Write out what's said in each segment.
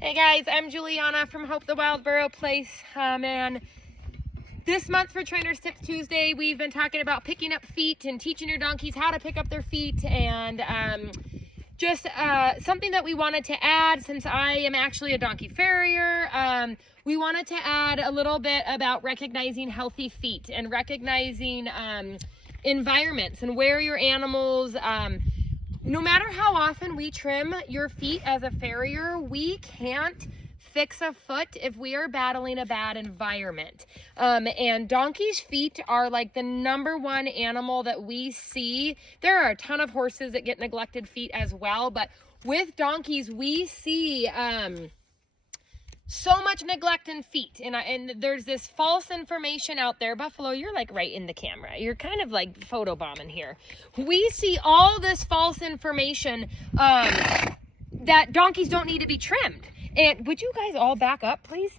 Hey guys, I'm Juliana from Hope the Wildboro Place. And this month for Trainers Tips Tuesday, we've been talking about picking up feet and teaching your donkeys how to pick up their feet, and just something that we wanted to add, since I am actually a donkey farrier, we wanted to add a little bit about recognizing healthy feet and recognizing environments and where your animals, no matter how often we trim your feet as a farrier, we can't fix a foot if we are battling a bad environment. And donkeys' feet are like the #1 animal that we see. There are a ton of horses that get neglected feet as well, but with donkeys, we see so much neglect in feet, and there's this false information out there. Buffalo, you're like right in the camera. You're kind of like photobombing here. We see all this false information that donkeys don't need to be trimmed. And would you guys all back up, please?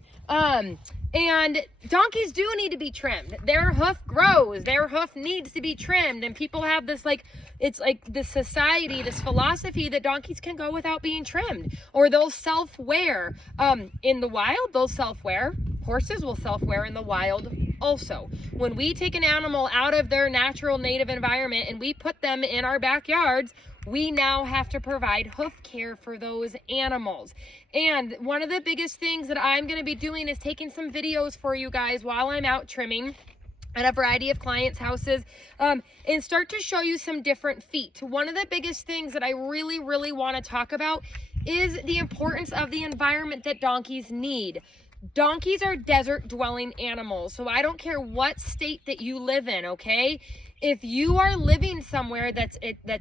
And donkeys do need to be trimmed. Their hoof grows. Their hoof needs to be trimmed. And people have this, like, it's like this society, this philosophy that donkeys can go without being trimmed, or they'll self-wear. In the wild, they'll self-wear. Horses will self-wear in the wild also. When we take an animal out of their natural native environment and we put them in our backyards, we now have to provide hoof care for those animals. And one of the biggest things that I'm going to be doing is taking some videos for you guys while I'm out trimming at a variety of clients' houses, and start to show you some different feet. One of the biggest things that I really want to talk about is the importance of the environment that donkeys need. Donkeys are desert dwelling animals, so I don't care what state that you live in, okay? If you are living somewhere that's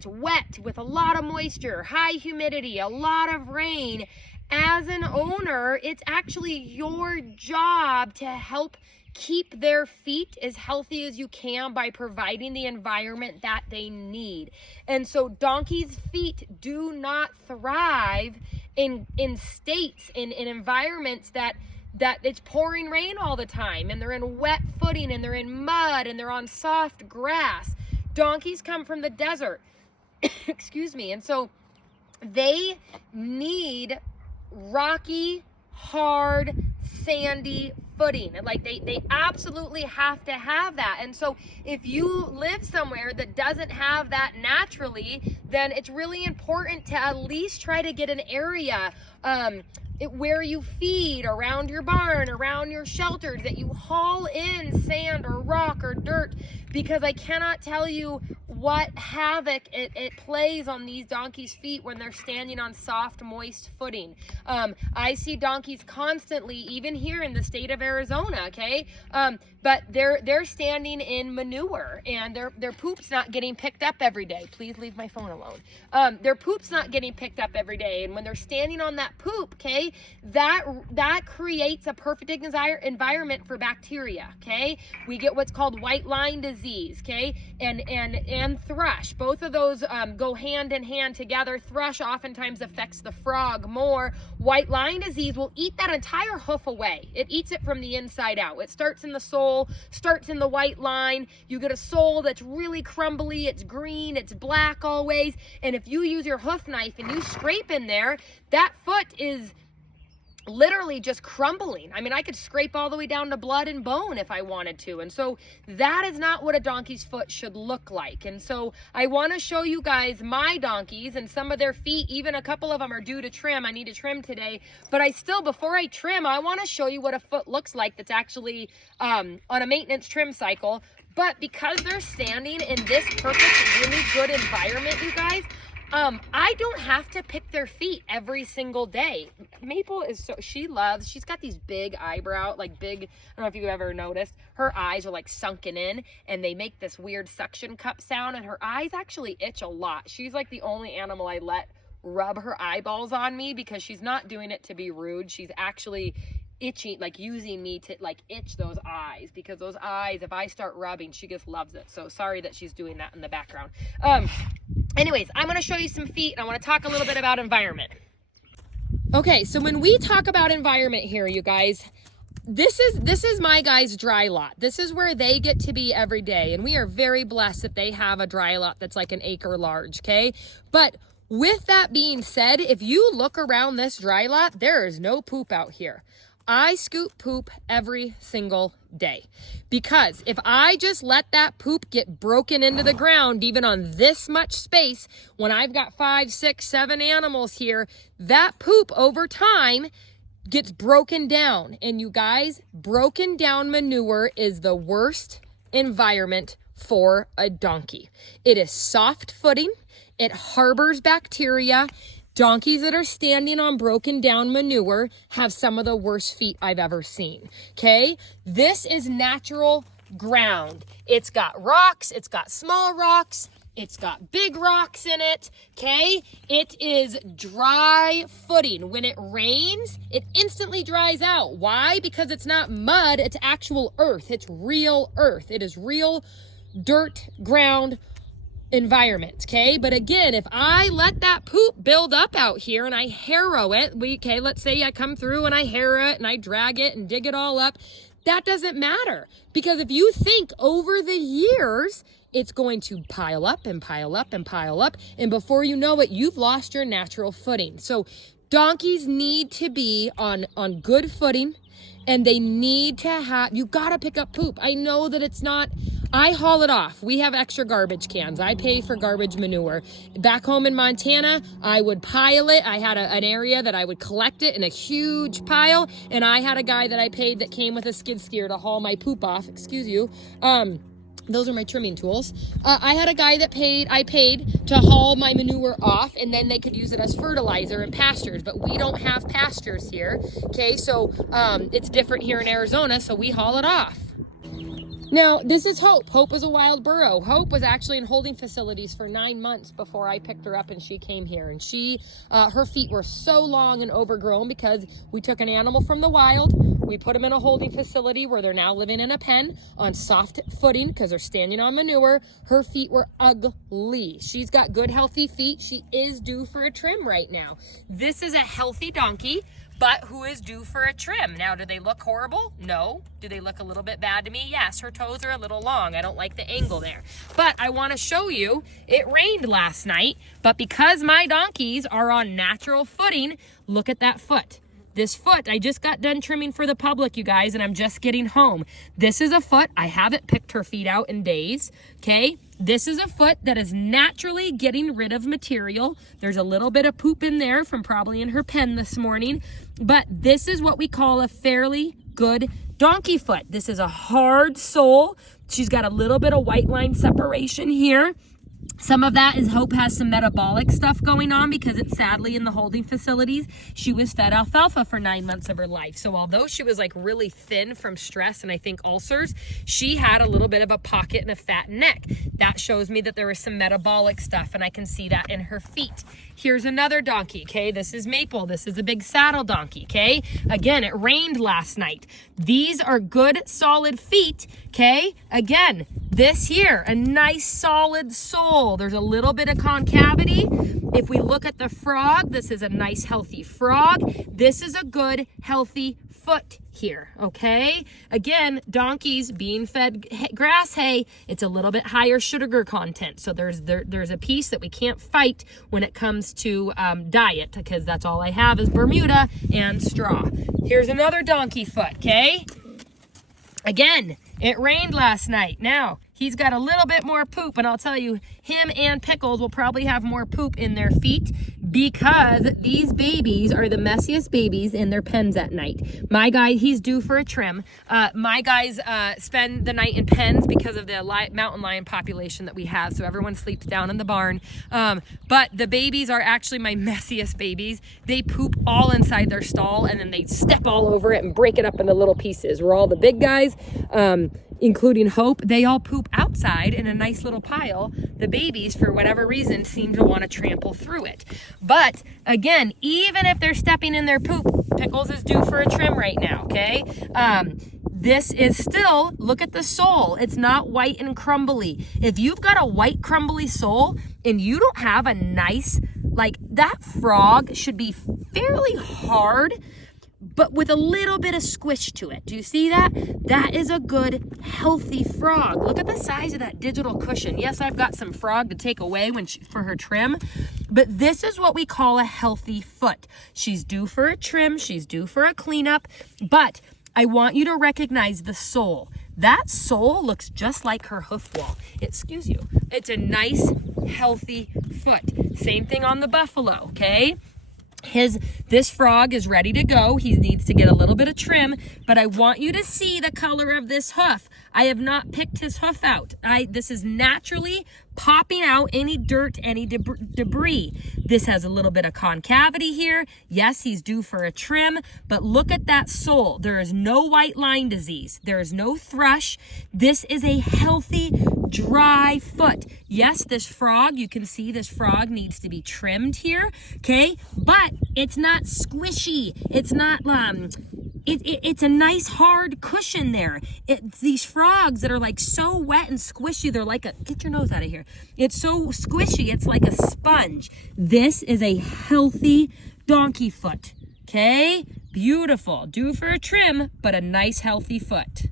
wet with a lot of moisture, high humidity, a lot of rain, as an owner, it's actually your job to help keep their feet as healthy as you can by providing the environment that they need. And so donkeys' feet do not thrive in states, in environments that it's pouring rain all the time, and they're in wet footing, and they're in mud, and they're on soft grass. Donkeys come from the desert, excuse me, and so they need rocky, hard, sandy footing. Like they absolutely have to have that. And so if you live somewhere that doesn't have that naturally, then it's really important to at least try to get an area where you feed, around your barn, around your shelters, that you haul in sand or rock or dirt, because I cannot tell you what havoc it plays on these donkeys' feet when they're standing on soft, moist footing. I see donkeys constantly, even here in the state of Arizona, okay? But they're standing in manure, and their poop's not getting picked up every day. Please leave my phone alone. Their poop's not getting picked up every day, and when they're standing on that poop, okay, that creates a perfect environment for bacteria, okay? We get what's called white line disease, okay, and thrush. Both of those go hand in hand together. Thrush oftentimes affects the frog more. White line disease will eat that entire hoof away. It eats it from the inside out. It starts in the sole, starts in the white line. You get a sole that's really crumbly, it's green, it's black always, and if you use your hoof knife and you scrape in there, that foot is literally just crumbling. I mean, I could scrape all the way down to blood and bone if I wanted to. And so that is not what a donkey's foot should look like. And so I want to show you guys my donkeys and some of their feet. Even a couple of them are due to trim. I need to trim today, but before I trim, I want to show you what a foot looks like that's actually on a maintenance trim cycle. But because they're standing in this perfect, really good environment, you guys, I don't have to pick their feet every single day. Maple is she's got these big eyebrow, like big, I don't know if you've ever noticed, her eyes are like sunken in, and they make this weird suction cup sound, and her eyes actually itch a lot. She's like the only animal I let rub her eyeballs on me, because she's not doing it to be rude. She's actually itching, like using me to like itch those eyes, because those eyes, if I start rubbing, she just loves it. So sorry that she's doing that in the background. Anyways, I'm going to show you some feet, and I want to talk a little bit about environment. Okay, so when we talk about environment here, you guys, this is my guys' dry lot. This is where they get to be every day, and we are very blessed that they have a dry lot that's like an acre large, okay? But with that being said, if you look around this dry lot, there is no poop out here. I scoop poop every single day, because if I just let that poop get broken into the ground, even on this much space, when I've got 5, 6, 7 animals here, that poop over time gets broken down. And you guys, broken down manure is the worst environment for a donkey. It is soft footing. It harbors bacteria. Donkeys that are standing on broken down manure have some of the worst feet I've ever seen. Okay? This is natural ground. It's got rocks. It's got small rocks. It's got big rocks in it. Okay? It is dry footing. When it rains, it instantly dries out. Why? Because it's not mud. It's actual earth. It's real earth. It is real dirt ground environment. Okay, but again, if I let that poop build up out here and I harrow it, let's say I come through and I harrow it and I drag it and dig it all up, that doesn't matter, because if you think over the years, it's going to pile up and pile up and pile up, and before you know it, you've lost your natural footing. So donkeys need to be on good footing, and they need to have, you gotta pick up poop. I know that it's not, I haul it off. We have extra garbage cans. I pay for garbage manure. Back home in Montana, I would pile it. I had an area that I would collect it in a huge pile, and I had a guy that I paid that came with a skid steer to haul my poop off. Excuse you. Those are my trimming tools. I had a guy that I paid to haul my manure off, and then they could use it as fertilizer in pastures, but we don't have pastures here. Okay, so it's different here in Arizona, so we haul it off. Now, this is Hope. Hope is a wild burro. Hope was actually in holding facilities for 9 months before I picked her up and she came here. And her feet were so long and overgrown because we took an animal from the wild, we put them in a holding facility where they're now living in a pen on soft footing because they're standing on manure. Her feet were ugly. She's got good, healthy feet. She is due for a trim right now. This is a healthy donkey, but who is due for a trim. Now, do they look horrible? No. Do they look a little bit bad to me? Yes, her toes are a little long. I don't like the angle there. But I want to show you, it rained last night, but because my donkeys are on natural footing, look at that foot. This foot, I just got done trimming for the public, you guys, and I'm just getting home. This is a foot, I haven't picked her feet out in days, okay? This is a foot that is naturally getting rid of material. There's a little bit of poop in there from probably in her pen this morning, but this is what we call a fairly good donkey foot. This is a hard sole. She's got a little bit of white line separation here. Some of that is Hope has some metabolic stuff going on because it's sadly in the holding facilities. She was fed alfalfa for 9 months of her life. So although she was like really thin from stress and I think ulcers, she had a little bit of a pocket and a fat neck. That shows me that there was some metabolic stuff, and I can see that in her feet. Here's another donkey, okay? This is Maple. This is a big saddle donkey, okay? Again, it rained last night. These are good, solid feet, okay? Again, this here, a nice solid sole. There's a little bit of concavity. If we look at the frog, this is a nice healthy frog. This is a good healthy foot here, okay? Again, donkeys being fed grass hay, it's a little bit higher sugar content. So there's a piece that we can't fight when it comes to diet, because that's all I have is Bermuda and straw. Here's another donkey foot, okay? Again, it rained last night. Now, he's got a little bit more poop, and I'll tell you, him and Pickles will probably have more poop in their feet because these babies are the messiest babies in their pens at night. My guy, he's due for a trim. My guys spend the night in pens because of the mountain lion population that we have, so everyone sleeps down in the barn. But the babies are actually my messiest babies. They poop all inside their stall, and then they step all over it and break it up into little pieces. Where all the big guys, including Hope, they all poop outside in a nice little pile. The babies, for whatever reason, seem to want to trample through it. But again, even if they're stepping in their poop, Pickles is due for a trim right now, okay? This is still, look at the sole. It's not white and crumbly. If you've got a white crumbly sole and you don't have a nice, like that frog should be fairly hard, but with a little bit of squish to it. Do you see that? That is a good, healthy frog. Look at the size of that digital cushion. Yes, I've got some frog to take away for her trim, But this is what we call a healthy foot. She's due for a trim, she's due for a cleanup, but I want you to recognize the sole. That sole looks just like her hoof wall. Excuse you. It's a nice, healthy foot. Same thing on the buffalo, okay? This frog is ready to go. He needs to get a little bit of trim, but I want you to see the color of this hoof. I have not picked his hoof out. This is naturally popping out any dirt, any debris. This has a little bit of concavity here. Yes, he's due for a trim, but look at that sole. There is no white line disease. There is no thrush. This is a healthy, dry foot. Yes, this frog, you can see this frog needs to be trimmed here, okay? But it's not squishy. It's not, it's a nice hard cushion there. It's these frogs that are like so wet and squishy. They're like get your nose out of here. It's so squishy. It's like a sponge. This is a healthy donkey foot, okay? Beautiful. Due for a trim, but a nice healthy foot.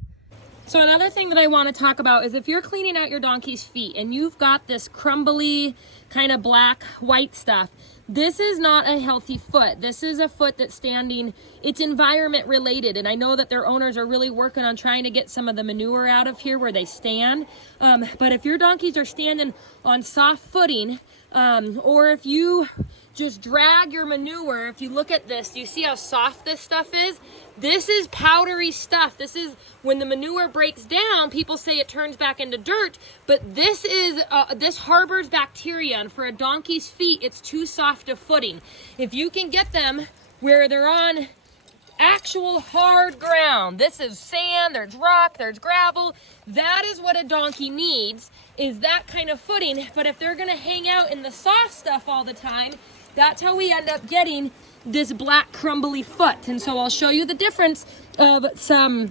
So another thing that I want to talk about is if you're cleaning out your donkey's feet and you've got this crumbly kind of black white stuff, this is not a healthy foot. This is a foot that's standing, it's environment related. And I know that their owners are really working on trying to get some of the manure out of here where they stand. But if your donkeys are standing on soft footing, or if you just drag your manure, if you look at this, you see how soft this stuff is? This is powdery stuff. This is when the manure breaks down, people say it turns back into dirt, but this harbors bacteria, and for a donkey's feet, it's too soft a footing. If you can get them where they're on actual hard ground, this is sand, there's rock, there's gravel, that is what a donkey needs, is that kind of footing. But if they're gonna hang out in the soft stuff all the time, that's how we end up getting this black crumbly foot. And so I'll show you the difference of some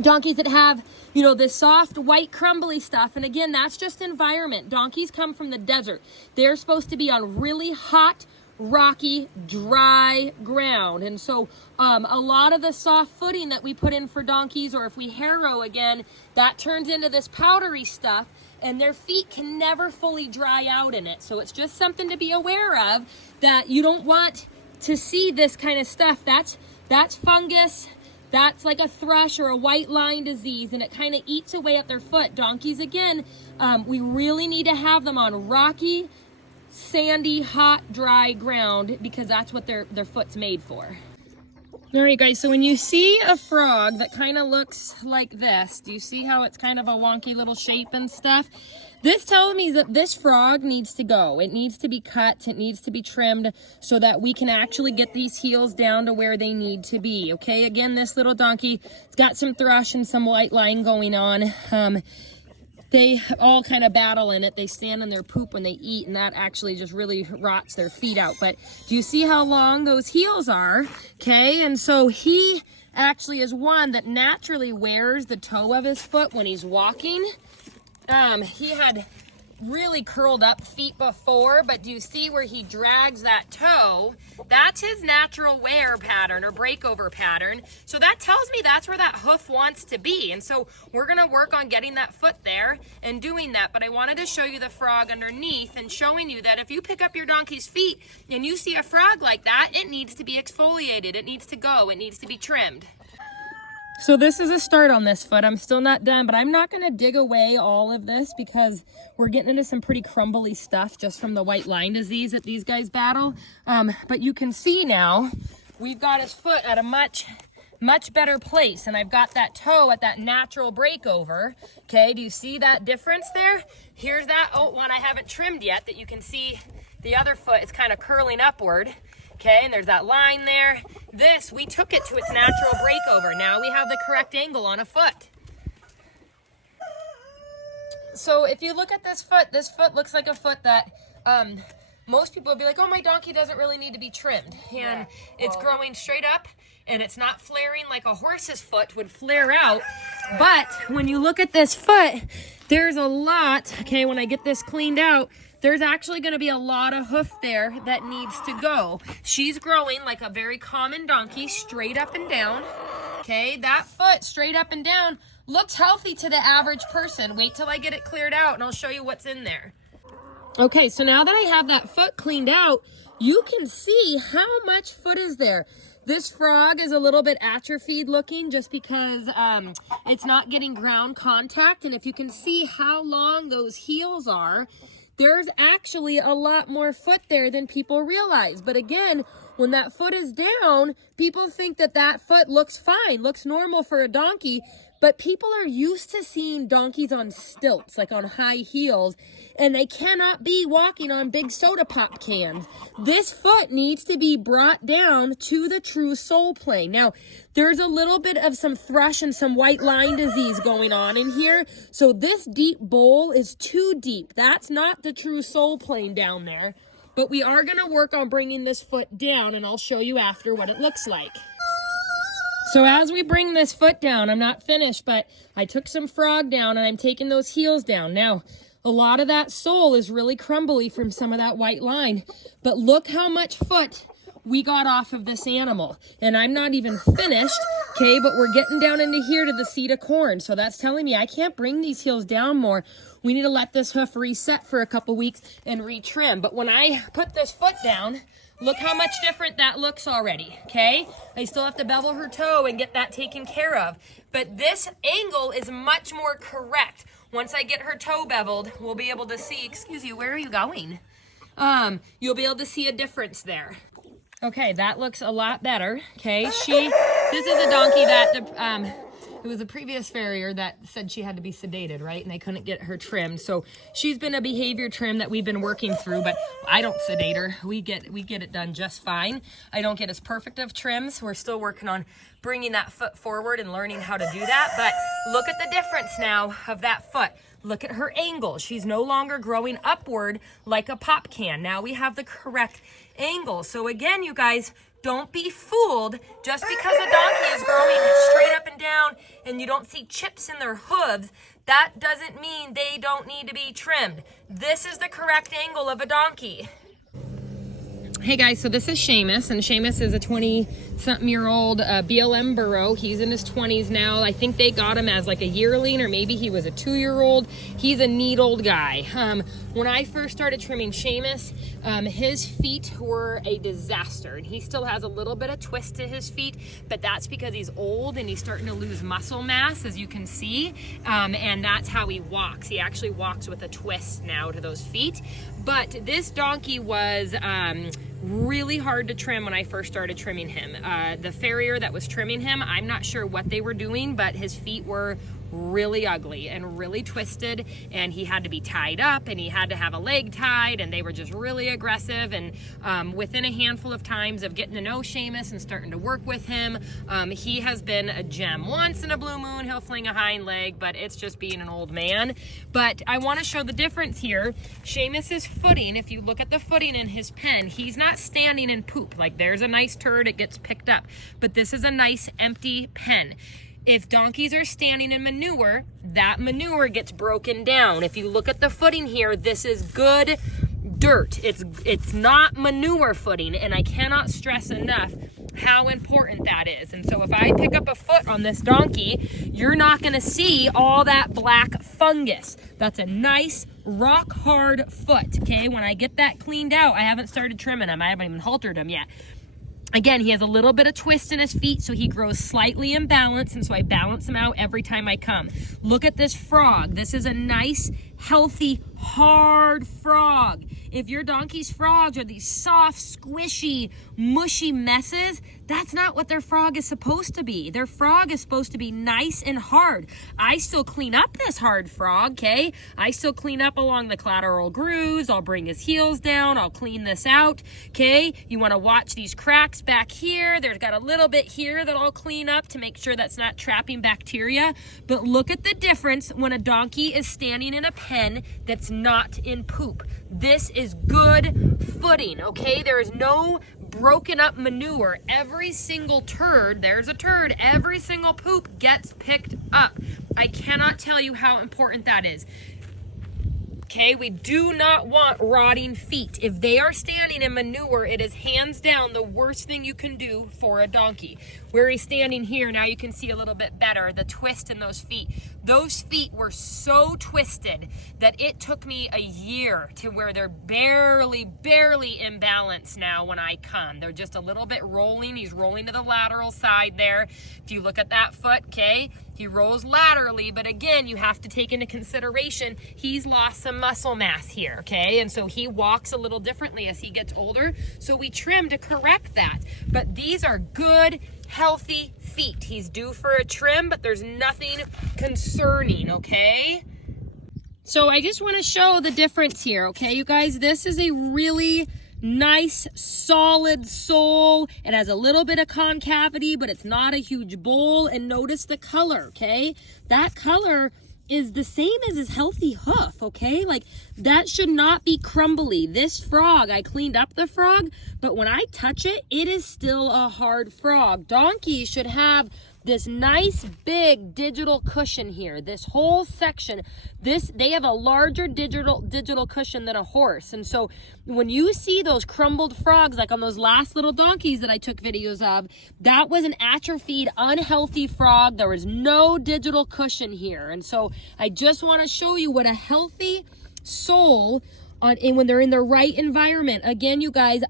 donkeys that have, you know, this soft white crumbly stuff. And again, that's just environment. Donkeys come from the desert. They're supposed to be on really hot, rocky, dry ground. And so a lot of the soft footing that we put in for donkeys, or if we harrow again, that turns into this powdery stuff, and their feet can never fully dry out in it. So it's just something to be aware of, that you don't want to see this kind of stuff. That's fungus. That's like a thrush or a white line disease, and it kind of eats away at their foot. Donkeys, again, we really need to have them on rocky, sandy, hot, dry ground, because that's what their foot's made for. All right, guys, so when you see a frog that kind of looks like this, do you see how it's kind of a wonky little shape and stuff? This tells me that this frog needs to go. It needs to be cut, it needs to be trimmed so that we can actually get these heels down to where they need to be, okay? Again, this little donkey, it's got some thrush and some white line going on. They all kind of battle in it. They stand in their poop when they eat, and that actually just really rots their feet out. But do you see how long those heels are? Okay, and so he actually is one that naturally wears the toe of his foot when he's walking. He had really curled up feet before, but do you see where he drags that toe? That's his natural wear pattern or breakover pattern. So that tells me that's where that hoof wants to be. And so we're gonna work on getting that foot there and doing that. But I wanted to show you the frog underneath and showing you that if you pick up your donkey's feet and you see a frog like that, it needs to be exfoliated, it needs to go, it needs to be trimmed. So this is a start on this foot. I'm still not done, but I'm not going to dig away all of this because we're getting into some pretty crumbly stuff just from the white line disease that these guys battle. But you can see now we've got his foot at a much better place, and I've got that toe at that natural breakover. Okay, do you see that difference there? Here's that one I haven't trimmed yet that you can see the other foot is kind of curling upward. Okay, and there's that line there. This, we took it to its natural breakover. Now we have the correct angle on a foot. So if you look at this foot looks like a foot that most people would be like, oh, my donkey doesn't really need to be trimmed. And it's growing straight up, and it's not flaring like a horse's foot would flare out. But when you look at this foot, there's a lot, okay, when I get this cleaned out, there's actually going to be a lot of hoof there that needs to go. She's growing like a very common donkey, straight up and down. Okay, that foot straight up and down looks healthy to the average person. Wait till I get it cleared out and I'll show you what's in there. Okay, so now that I have that foot cleaned out, you can see how much foot is there. This frog is a little bit atrophied looking just because it's not getting ground contact. And if you can see how long those heels are, there's actually a lot more foot there than people realize. But again, when that foot is down, people think that that foot looks fine, looks normal for a donkey. But people are used to seeing donkeys on stilts, like on high heels, and they cannot be walking on big soda pop cans. This foot needs to be brought down to the true sole plane. Now, there's a little bit of some thrush and some white line disease going on in here. So this deep bowl is too deep. That's not the true sole plane down there. But we are going to work on bringing this foot down, and I'll show you after what it looks like. So as we bring this foot down, I'm not finished, but I took some frog down and I'm taking those heels down. Now, a lot of that sole is really crumbly from some of that white line, but look how much foot we got off of this animal. And I'm not even finished, okay, but we're getting down into here to the seed of corn. So that's telling me I can't bring these heels down more. We need to let this hoof reset for a couple weeks and retrim. But when I put this foot down, look how much different that looks already, okay? I still have to bevel her toe and get that taken care of. But this angle is much more correct. Once I get her toe beveled, we'll be able to see, excuse you, where are you going? You'll be able to see a difference there. Okay, that looks a lot better, okay? This is a donkey that it was a previous farrier that said she had to be sedated, right? And they couldn't get her trimmed. So she's been a behavior trim that we've been working through, but I don't sedate her. We get it done just fine. I don't get as perfect of trims. We're still working on bringing that foot forward and learning how to do that. But look at the difference now of that foot. Look at her angle. She's no longer growing upward like a pop can. Now we have the correct angle. So again, you guys, don't be fooled just because a donkey is growing straight up and down and you don't see chips in their hooves. That doesn't mean they don't need to be trimmed. This is the correct angle of a donkey. Hey guys, so this is Seamus, and Seamus is a 20-something-year-old BLM burro. He's in his 20s now. I think they got him as like a yearling, or maybe he was a 2-year-old. He's a neat old guy. When I first started trimming Seamus, his feet were a disaster, and he still has a little bit of twist to his feet, but that's because he's old and he's starting to lose muscle mass, as you can see, and that's how he walks. He actually walks with a twist now to those feet. But this donkey was really hard to trim when I first started trimming him. The farrier that was trimming him, I'm not sure what they were doing, but his feet were really ugly and really twisted, and he had to be tied up and he had to have a leg tied, and they were just really aggressive. And within a handful of times of getting to know Seamus and starting to work with him, he has been a gem. Once in a blue moon he'll fling a hind leg, but it's just being an old man. But I want to show the difference here. Seamus's footing, if you look at the footing in his pen, he's not standing in poop. Like, there's a nice turd, it gets picked up, but this is a nice empty pen. If donkeys are standing in manure, that manure gets broken down. If you look at the footing here, this is good dirt. It's not manure footing, and I cannot stress enough how important that is. And so if I pick up a foot on this donkey, you're not gonna see all that black fungus. That's a nice rock hard foot, okay? When I get that cleaned out, I haven't started trimming him. I haven't even haltered him yet. Again, he has a little bit of twist in his feet, so he grows slightly imbalanced, and so I balance him out every time I come. Look at this frog. This is a nice, healthy, hard frog. If your donkey's frogs are these soft, squishy, mushy messes, that's not what their frog is supposed to be. Their frog is supposed to be nice and hard. I still clean up this hard frog, okay? I still clean up along the collateral grooves. I'll bring his heels down. I'll clean this out, okay? You want to watch these cracks back here. There's got a little bit here that I'll clean up to make sure that's not trapping bacteria. But look at the difference when a donkey is standing in a pen that's not in poop. This is good footing, okay? There is no broken up manure. Every single turd, there's a turd, every single poop gets picked up. I cannot tell you how important that is. okay? We do not want rotting feet. If they are standing in manure, it is hands down the worst thing you can do for a donkey. Where he's standing here, now you can see a little bit better, the twist in those feet. Those feet were so twisted that it took me a year to where they're barely in balance now when I come. They're just a little bit rolling. He's rolling to the lateral side there. If you look at that foot, okay, he rolls laterally, but again, you have to take into consideration he's lost some muscle mass here, okay? And so he walks a little differently as he gets older. So we trim to correct that. But these are good, healthy feet. He's due for a trim, but there's nothing concerning, okay? So I just want to show the difference here, okay, you guys? This is a really nice, solid sole. It has a little bit of concavity, but it's not a huge bowl. And notice the color, okay? That color is the same as his healthy hoof, okay? Like, that should not be crumbly. This frog, I cleaned up the frog, but when I touch it, it is still a hard frog. Donkeys should have this nice big digital cushion here. This whole section, they have a larger digital cushion than a horse. And so when you see those crumbled frogs, like on those last little donkeys that I took videos of, that was an atrophied, unhealthy frog. There was no digital cushion here. And so I just want to show you what a healthy sole and when they're in the right environment. Again, you guys,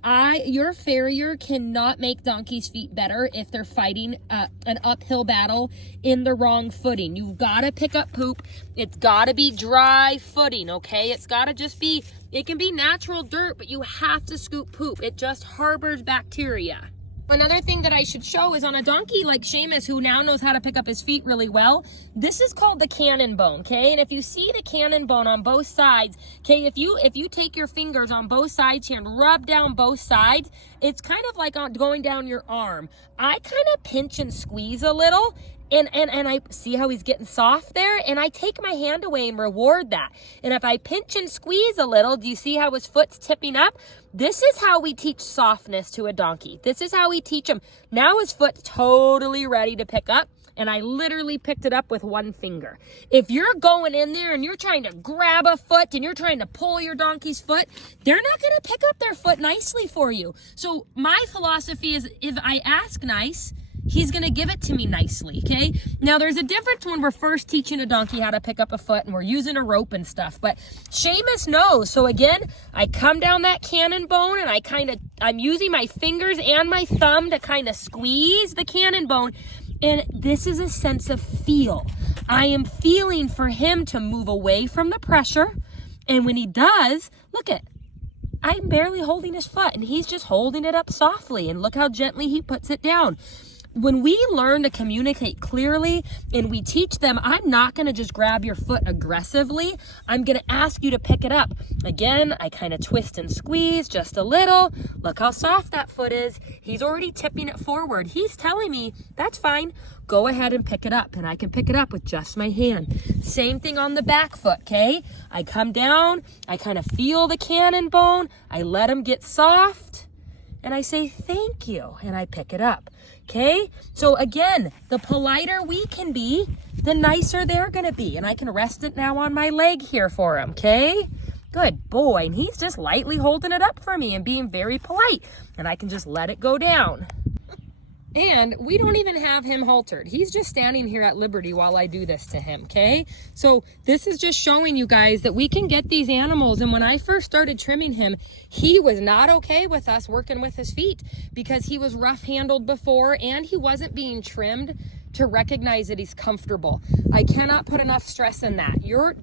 your farrier cannot make donkeys' feet better if they're fighting an uphill battle in the wrong footing. You've got to pick up poop. It's got to be dry footing, okay? It's got to just be, it can be natural dirt, but you have to scoop poop. It just harbors bacteria. Another thing that I should show is on a donkey like Seamus, who now knows how to pick up his feet really well, this is called the cannon bone, okay? And if you see the cannon bone on both sides, okay, if you take your fingers on both sides here and rub down both sides, it's kind of like going down your arm. I kind of pinch and squeeze a little, and I see how he's getting soft there, and I take my hand away and reward that. And if I pinch and squeeze a little, do you see how his foot's tipping up? This is how we teach softness to a donkey. This is how we teach him. Now his foot's totally ready to pick up, and I literally picked it up with one finger. If you're going in there and you're trying to grab a foot and you're trying to pull your donkey's foot, they're not going to pick up their foot nicely for you. So my philosophy is, if I ask nice, he's going to give it to me nicely, okay? Now, there's a difference when we're first teaching a donkey how to pick up a foot and we're using a rope and stuff, but Seamus knows. So again, I come down that cannon bone and I'm using my fingers and my thumb to kind of squeeze the cannon bone, and this is a sense of feel. I am feeling for him to move away from the pressure, and when he does, look at, I'm barely holding his foot, and he's just holding it up softly, and look how gently he puts it down. When we learn to communicate clearly and we teach them, I'm not going to just grab your foot aggressively. I'm going to ask you to pick it up. Again, I kind of twist and squeeze just a little. Look how soft that foot is. He's already tipping it forward. He's telling me, that's fine. Go ahead and pick it up. And I can pick it up with just my hand. Same thing on the back foot, okay? I come down. I kind of feel the cannon bone. I let him get soft. And I say, thank you. And I pick it up. Okay, so again, the politer we can be, the nicer they're gonna be. And I can rest it now on my leg here for him, okay? Good boy, and he's just lightly holding it up for me and being very polite. And I can just let it go down. And we don't even have him haltered. He's just standing here at liberty while I do this to him, okay? So this is just showing you guys that we can get these animals. And when I first started trimming him, he was not okay with us working with his feet because he was rough handled before and he wasn't being trimmed to recognize that he's comfortable. I cannot put enough stress in that.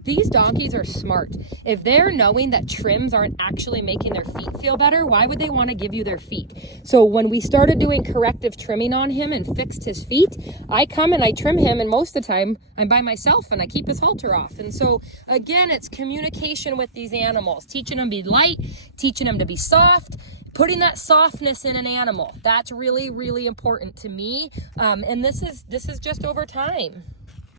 These donkeys are smart. If they're knowing that trims aren't actually making their feet feel better, why would they want to give you their feet? So when we started doing corrective trimming on him and fixed his feet, I come and I trim him, and most of the time I'm by myself and I keep his halter off. And so again, it's communication with these animals, teaching them to be light, teaching them to be soft, putting that softness in an animal. That's really, really important to me. And this is just over time.